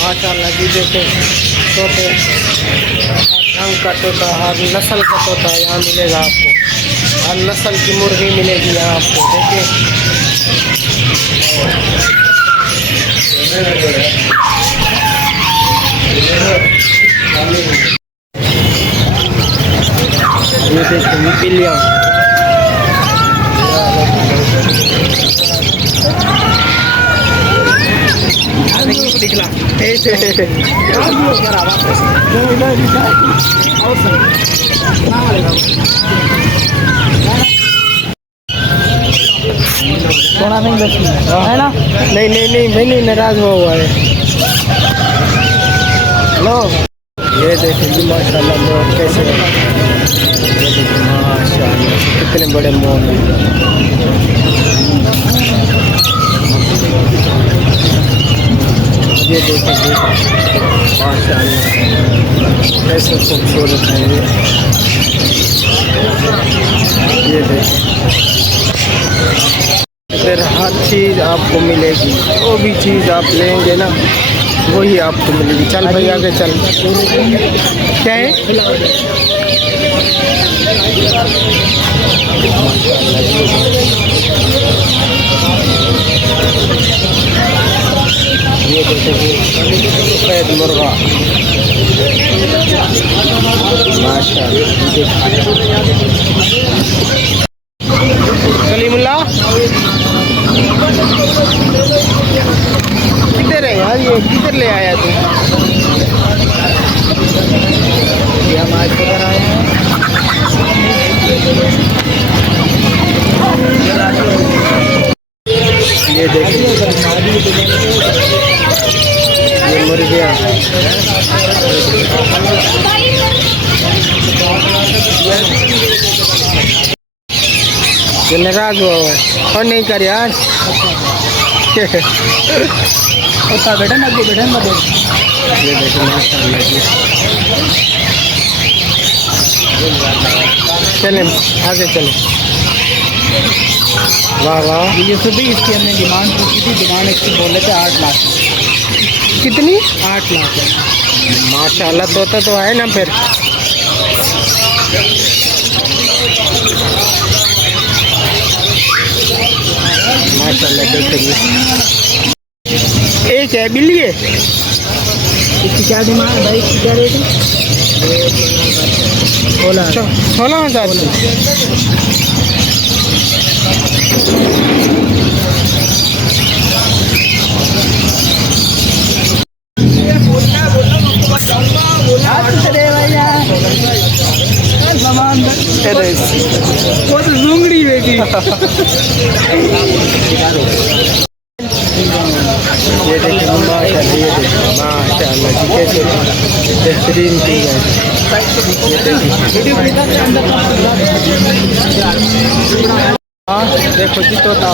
माशाल्लाह जी देखो तोते, रंग का तोता, हर नस्ल का तोता यहाँ मिलेगा आपको, हर नस्ल की मुर्गी मिलेगी यहाँ आपको। देखिए ये देखिए पिलिया, दिखला सोना नहीं है ना? नहीं नहीं नहीं, मैं नहीं नाराज हुआ है। लो ये देखिए जी माशाल्लाह मोर कैसे है, ये देखिए माशाल्लाह कितने बड़े मोर हैं। ये देखिए माशाल्लाह कैसे खूबसूरत है ये देखिए। फिर हर चीज़ आपको मिलेगी, जो भी चीज़ आप लेंगे ना वही आपको मिलेगी। चल भाई आगे चल। क्या है? ये देखिए सफेद मुर्गा माशाल्लाह। कलीमुल्ला किधर है यार, ये किधर ले आया तू? ये हम आज किधर आए हैं? ये देखिए ये मुर्गियाँ, ये नाराज हुआ है और नहीं कर यार। बेटा मत दे, बेटा मत दे। ये देखो माशाल्लाह जी, चले आगे चले। वाह वाह, ये तो भी इसकी हमने डिमांड पूछी थी, डिमांड इसकी बोले थे 8 लाख। कितनी? 8 लाख है। माशाल्लाह तोता तो है ना फिर। माशाल्लाह देखिए एक है बिल्ली है। इसकी क्या डिमांड है भाई, इसकी क्या रेट है? 16,000। वो तो लूंगड़ी बेटी। ये देखिए माशाल्लाह, ये देखिए माशाल्लाह जी कैसे बेहतरीन चीज़ है। हाँ देखो जी तोता।